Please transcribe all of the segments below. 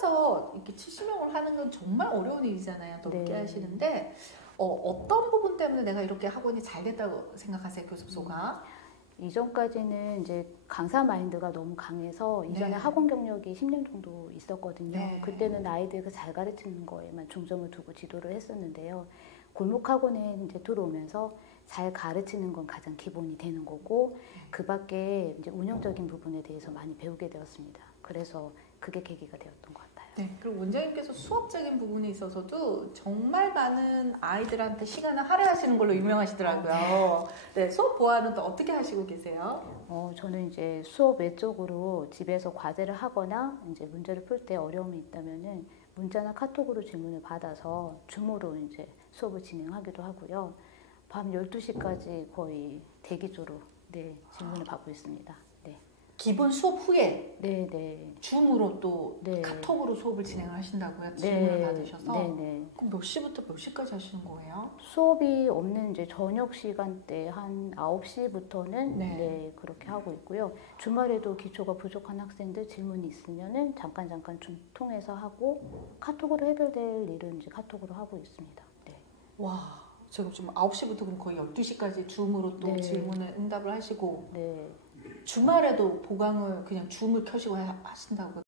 혼자서 이렇게 70명을 하는 건 정말 어려운 일이잖아요. 넓게 네. 하시는데 어떤 부분 때문에 내가 이렇게 학원이 잘 됐다고 생각하세요, 교습소가? 이전까지는 이제 강사 마인드가 너무 강해서 이전에 네. 학원 경력이 10년 정도 있었거든요. 네. 그때는 아이들 잘 가르치는 거에만 중점을 두고 지도를 했었는데요. 골목 학원에 이제 들어오면서 잘 가르치는 건 가장 기본이 되는 거고 그 밖에 이제 운영적인 부분에 대해서 많이 배우게 되었습니다. 그래서 그게 계기가 되었던 것 같아요. 네, 그리고 원장님께서 수업적인 부분에 있어서도 정말 많은 아이들한테 시간을 할애하시는 걸로 유명하시더라고요. 네, 수업 보완은 또 어떻게 하시고 계세요? 저는 이제 수업 외적으로 집에서 과제를 하거나 이제 문제를 풀 때 어려움이 있다면은 문자나 카톡으로 질문을 받아서 줌으로 이제 수업을 진행하기도 하고요. 밤 12시까지 거의 대기조로 질문을 받고 있습니다. 네. 기본 수업 후에 네. 줌으로 또 네. 카톡으로 수업을 진행을 하신다고요? 네. 질문을 받으셔서? 네. 그럼 몇 시부터 몇 시까지 하시는 거예요? 수업이 없는 이제 저녁 시간대 한 9시부터는 네. 그렇게 하고 있고요. 주말에도 기초가 부족한 학생들 질문이 있으면은 잠깐 좀 통해서 하고 카톡으로 해결될 일은 이제 카톡으로 하고 있습니다. 네. 와, 지금 좀 9시부터 그럼 거의 12시까지 줌으로 또 네. 질문을 응답을 하시고 네. 주말에도 보강을 그냥 줌을 켜시고 하신다고.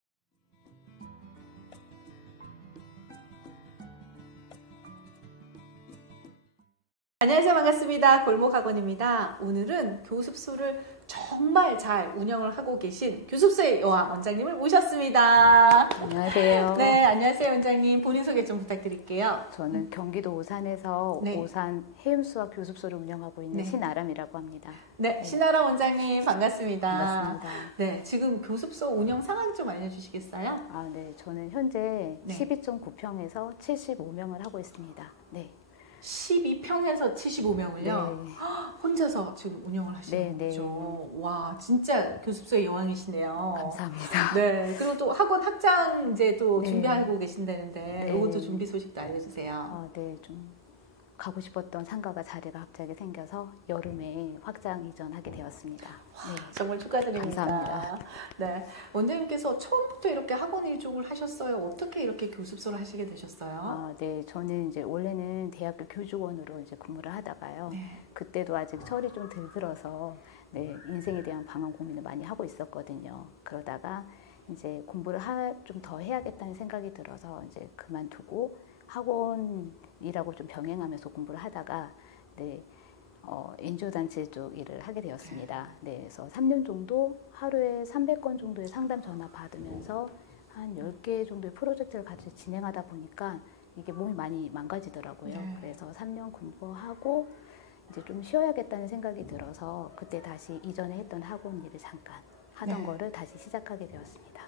안녕하세요. 반갑습니다. 골목학원입니다. 오늘은 교습소를 정말 잘 운영을 하고 계신 교습소의 여왕 원장님을 모셨습니다. 안녕하세요. 네, 안녕하세요 원장님. 본인 소개 좀 부탁드릴게요. 저는 경기도 오산에서 네. 오산 해임수학 교습소를 운영하고 있는 네. 신아람이라고 합니다. 네, 신아람 원장님 반갑습니다. 반갑습니다. 네, 지금 교습소 운영 상황 좀 알려주시겠어요? 네. 저는 현재 네. 12.9평에서 75명을 하고 있습니다. 네. 12평에서 75명을요? 네. 혼자서 지금 운영을 하시는 네, 거죠? 와, 진짜 교습소의 여왕이시네요. 감사합니다. 네, 그리고 또 학원 학장 이제 또 네. 준비하고 계시다는데 네. 이것도 준비 소식도 알려주세요. 네, 좀 가고 싶었던 상가가 자리가 갑자기 생겨서 여름에 확장 이전하게 되었습니다. 네. 정말 축하드립니다. 감사합니다. 네, 원장님께서 처음부터 이렇게 학원 이적을 하셨어요? 어떻게 이렇게 교습소를 하시게 되셨어요? 네, 저는 이제 원래는 대학교 교직원으로 이제 근무를 하다가요. 네. 그때도 아직 철이 좀 들어서 인생에 대한 방황 고민을 많이 하고 있었거든요. 그러다가 이제 공부를 좀 더 해야겠다는 생각이 들어서 이제 그만두고 학원이라고 좀 병행하면서 공부를 하다가 NGO 단체 쪽 일을 하게 되었습니다. 네, 그래서 3년 정도 하루에 300건 정도의 상담 전화 받으면서 한 10개 정도의 프로젝트를 같이 진행하다 보니까 이게 몸이 많이 망가지더라고요. 네. 그래서 3년 공부하고 이제 좀 쉬어야겠다는 생각이 들어서 그때 다시 이전에 했던 학원 일을 잠깐 하던 네. 거를 다시 시작하게 되었습니다.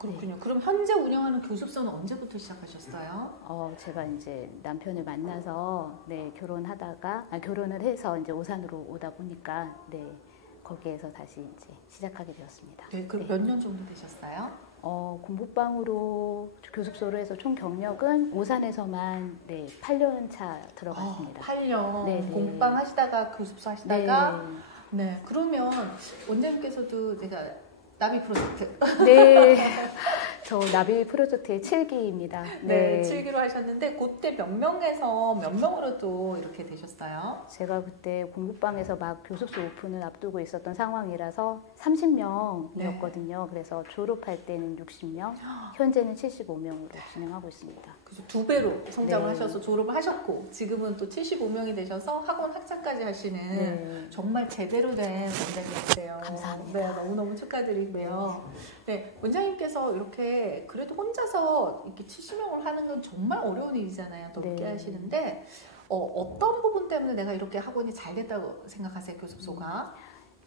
그렇군요. 그럼 현재 운영하는 교습소는 언제부터 시작하셨어요? 제가 이제 남편을 만나서 결혼을 해서 이제 오산으로 오다 보니까 거기에서 다시 이제 시작하게 되었습니다. 네, 그럼 몇 년 정도 되셨어요? 공부방으로 교습소로 해서 총 경력은 오산에서만 8년 차 들어갔습니다. 8년 네. 공부방 하시다가 교습소 하시다가 네, 그러면 원장님께서도 제가 나비 프로젝트 네. 저 나비 프로젝트의 7기입니다. 네, 7기로 하셨는데 그때 몇 명에서 몇 명으로 또 이렇게 되셨어요? 제가 그때 공부방에서 막 교습소 오픈을 앞두고 있었던 상황이라서 30명이었거든요. 그래서 졸업할 때는 60명, 현재는 75명으로 진행하고 있습니다. 그래서 2배로 성장을 하셔서 졸업을 하셨고 지금은 또 75명이 되셔서 학원 학장까지 하시는 정말 제대로 된 원장님이세요. 감사합니다. 네, 너무너무 축하드리고요. 네, 원장님께서 이렇게 그래도 혼자서 이렇게 70명을 하는 건 정말 어려운 일이잖아요. 넓게 하시는데 어떤 부분 때문에 내가 이렇게 학원이 잘 됐다고 생각하세요, 교습소가?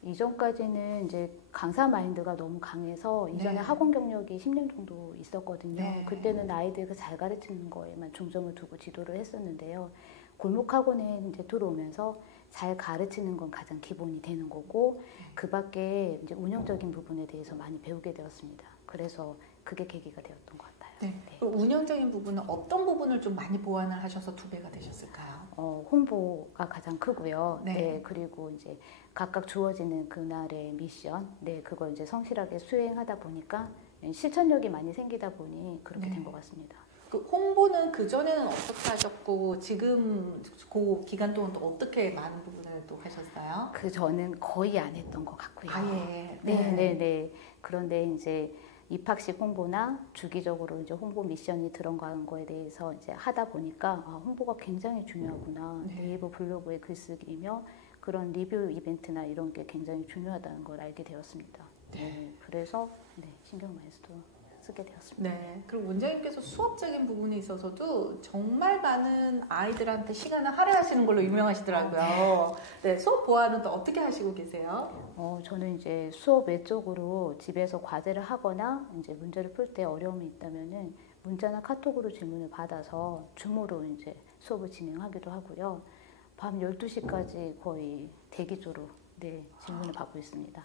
이전까지는 이제 강사 마인드가 너무 강해서 이전에 학원 경력이 10년 정도 있었거든요. 네. 그때는 아이들 잘 가르치는 거에만 중점을 두고 지도를 했었는데요. 골목 학원에 이제 들어오면서 잘 가르치는 건 가장 기본이 되는 거고 그 밖에 이제 운영적인 부분에 대해서 많이 배우게 되었습니다. 그래서 그게 계기가 되었던 것 같아요. 네. 운영적인 부분은 어떤 부분을 좀 많이 보완을 하셔서 2배가 되셨을까요? 홍보가 가장 크고요. 네. 그리고 이제 각각 주어지는 그날의 미션, 그걸 이제 성실하게 수행하다 보니까 실천력이 많이 생기다 보니 그렇게 네. 된 것 같습니다. 그 홍보는 그전에는 어떻게 하셨고 지금 그 기간 동안 또 어떻게 많은 부분을 또 하셨어요? 저는 거의 안 했던 것 같고요. 아예. 네. 그런데 이제 입학식 홍보나 주기적으로 이제 홍보 미션이 들어간 거에 대해서 이제 하다 보니까 홍보가 굉장히 중요하구나. 네. 네이버 블로그에 글쓰기며 그런 리뷰 이벤트나 이런 게 굉장히 중요하다는 걸 알게 되었습니다. 네. 그래서 신경 많이 쓰게 되었습니다. 네. 그리고 원장님께서 수업적인 부분에 있어서도 정말 많은 아이들한테 시간을 할애하시는 걸로 유명하시더라고요. 네. 수업 보완은 또 어떻게 하시고 계세요? 저는 이제 수업 외적으로 집에서 과제를 하거나 이제 문제를 풀 때 어려움이 있다면은 문자나 카톡으로 질문을 받아서 줌으로 이제 수업을 진행하기도 하고요. 밤 12시까지 거의 대기조로 질문을 받고 있습니다.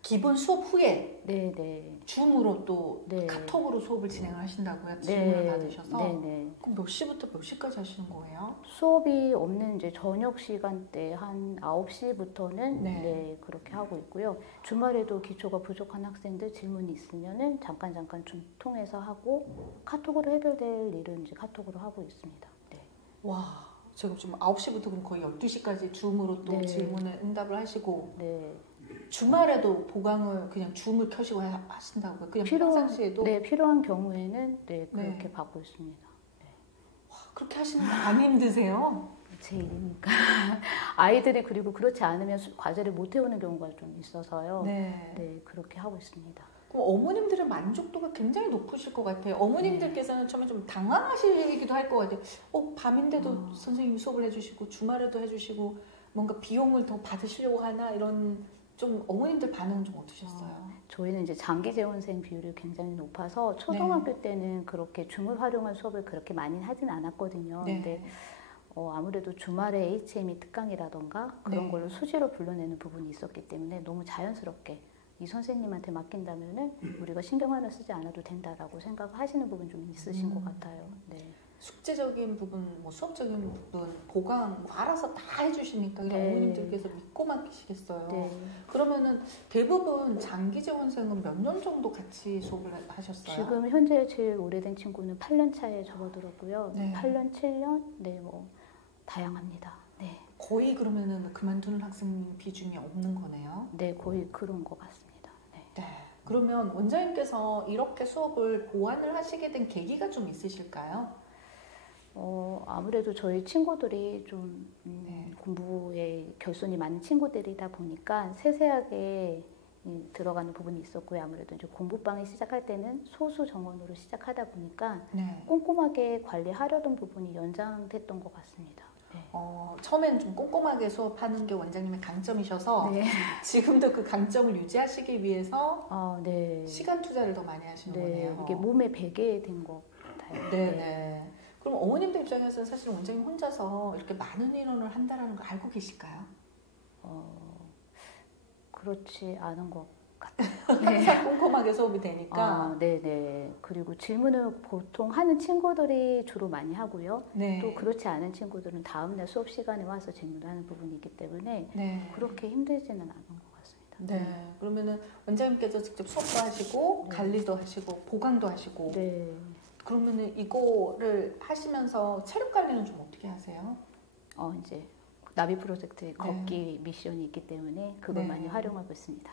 기본 수업 후에 네. 줌으로 또 네. 카톡으로 수업을 진행하신다고요? 질문을 받으셔서? 네. 그럼 몇 시부터 몇 시까지 하시는 거예요? 수업이 없는 이제 저녁 시간대 한 9시부터는 그렇게 하고 있고요. 주말에도 기초가 부족한 학생들 질문이 있으면은 잠깐 좀 통해서 하고 카톡으로 해결될 일은 이제 카톡으로 하고 있습니다. 네. 와, 지금 9시부터 그럼 거의 12시까지 줌으로 또 질문에 응답을 하시고 주말에도 보강을 그냥 줌을 켜시고 하신다고요? 그냥 평상시에도? 네, 필요한 경우에는 그렇게 받고 있습니다. 와, 그렇게 하시는 거 안 힘드세요? 제 일이니까. 아이들이 그리고 그렇지 않으면 과제를 못 해오는 경우가 좀 있어서요. 네, 그렇게 하고 있습니다. 그럼 어머님들의 만족도가 굉장히 높으실 것 같아요. 어머님들께서는 처음에 좀 당황하시기도 할 것 같아요. 밤인데도 선생님이 수업을 해주시고 주말에도 해주시고 뭔가 비용을 더 받으시려고 하나 이런 좀 어머님들 반응은 좀 어떠셨어요? 저희는 이제 장기 재원생 비율이 굉장히 높아서 초등학교 때는 그렇게 줌을 활용한 수업을 그렇게 많이 하진 않았거든요. 근데 아무래도 주말에 HME 특강이라던가 그런 걸로 수시로 불러내는 부분이 있었기 때문에 너무 자연스럽게 이 선생님한테 맡긴다면은 우리가 신경 하나 쓰지 않아도 된다라고 생각하시는 부분 좀 있으신 것 같아요. 네. 숙제적인 부분, 뭐 수업적인 부분, 보강 알아서 다 해주시니까 어머님들께서 믿고 맡기시겠어요. 그러면은 대부분 장기 재원생은 몇 년 정도 같이 수업을 하셨어요? 지금 현재 제일 오래된 친구는 8년 차에 접어들었고요. 8년, 7년, 뭐 다양합니다. 거의 그러면은 그만두는 학생 비중이 없는 거네요. 네, 거의 그런 것 같습니다. 그러면 원장님께서 이렇게 수업을 보완을 하시게 된 계기가 좀 있으실까요? 아무래도 저희 친구들이 좀 공부에 결손이 많은 친구들이다 보니까 세세하게 들어가는 부분이 있었고요. 아무래도 이제 공부방을 시작할 때는 소수 정원으로 시작하다 보니까 꼼꼼하게 관리하려던 부분이 연장됐던 것 같습니다. 처음에는 좀 꼼꼼하게 수업하는 게 원장님의 강점이셔서 지금도 그 강점을 유지하시기 위해서 시간 투자를 더 많이 하시는 거네요. 이게 몸에 배게 된 것 같아요. 그럼 어머님들 입장에서는 사실 원장님 혼자서 이렇게 많은 인원을 한다는 걸 알고 계실까요? 그렇지 않은 것 같아요. 항상 꼼꼼하게 수업이 되니까. 그리고 질문을 보통 하는 친구들이 주로 많이 하고요. 또 그렇지 않은 친구들은 다음날 수업 시간에 와서 질문을 하는 부분이 있기 때문에 그렇게 힘들지는 않은 것 같습니다. 그러면은 원장님께서 직접 수업도 하시고 관리도 하시고 보강도 하시고. 그러면은 이거를 하시면서 체력 관리는 좀 어떻게 하세요? 이제 나비 프로젝트의 걷기 미션이 있기 때문에 그걸 많이 활용하고 있습니다.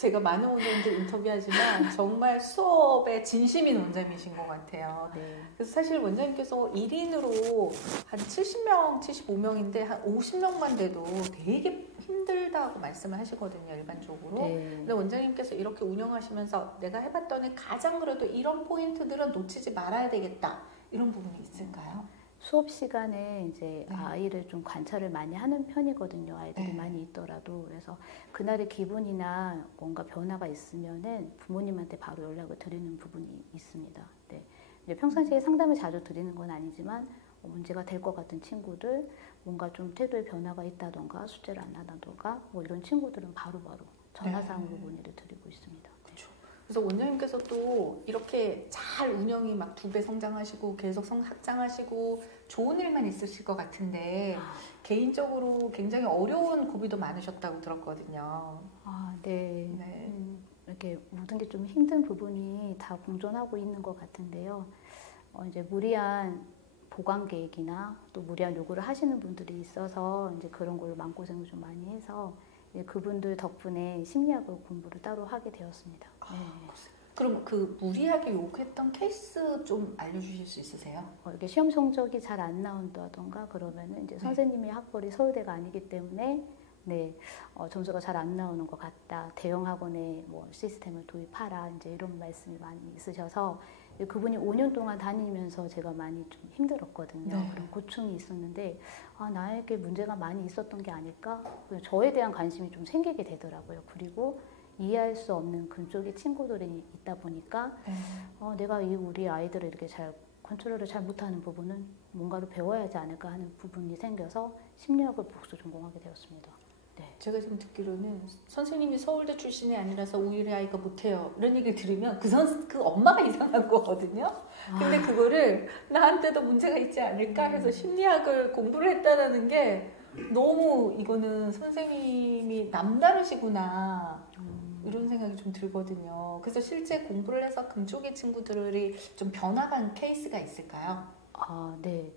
제가 많은 원장님들 인터뷰하지만 정말 수업에 진심인 원장님이신 것 같아요. 그래서 사실 원장님께서 1인으로 한 70명, 75명인데 한 50명만 돼도 되게 힘들다고 말씀을 하시거든요, 일반적으로. 근데 원장님께서 이렇게 운영하시면서 내가 해봤더니 가장 그래도 이런 포인트들은 놓치지 말아야 되겠다. 이런 부분이 있을까요? 수업 시간에 이제 아이를 좀 관찰을 많이 하는 편이거든요. 아이들이 많이 있더라도. 그래서 그날의 기분이나 뭔가 변화가 있으면은 부모님한테 바로 연락을 드리는 부분이 있습니다. 이제 평상시에 상담을 자주 드리는 건 아니지만 문제가 될 것 같은 친구들, 뭔가 좀 태도의 변화가 있다던가 숙제를 안 한다던가 뭐 이런 친구들은 바로바로 전화상으로 문의를 드리고 있습니다. 그래서 원장님께서 또 이렇게 잘 운영이 막 2배 성장하시고 계속 확장하시고 좋은 일만 있으실 것 같은데 개인적으로 굉장히 어려운 고비도 많으셨다고 들었거든요. 이렇게 모든 게 좀 힘든 부분이 다 공존하고 있는 것 같은데요. 이제 무리한 보강 계획이나 또 무리한 요구를 하시는 분들이 있어서 이제 그런 걸로 마음고생을 좀 많이 해서 그분들 덕분에 심리학을 공부를 따로 하게 되었습니다. 네. 그럼 그 무리하게 요구했던 케이스 좀 알려주실 수 있으세요? 이렇게 시험 성적이 잘 안 나온다던가 그러면은 이제 선생님이 학벌이 서울대가 아니기 때문에 점수가 잘 안 나오는 것 같다. 대형 학원에 뭐 시스템을 도입하라. 이제 이런 말씀이 많이 있으셔서 그분이 5년 동안 다니면서 제가 많이 좀 힘들었거든요. 네. 그런 고충이 있었는데 나에게 문제가 많이 있었던 게 아닐까? 저에 대한 관심이 좀 생기게 되더라고요. 그리고 이해할 수 없는 그쪽의 친구들이 있다 보니까 내가 우리 아이들을 이렇게 잘 컨트롤을 잘 못하는 부분은 뭔가를 배워야 하지 않을까 하는 부분이 생겨서 심리학을 복수 전공하게 되었습니다. 네. 제가 지금 듣기로는 선생님이 서울대 출신이 아니라서 우리 아이가 못해요 이런 얘기를 들으면 그 엄마가 이상한 거거든요. 근데 그거를 나한테도 문제가 있지 않을까 해서 심리학을 공부를 했다는 게 너무 이거는 선생님이 남다르시구나 이런 생각이 좀 들거든요. 그래서 실제 공부를 해서 그쪽의 친구들이 좀 변화간 케이스가 있을까요? 네.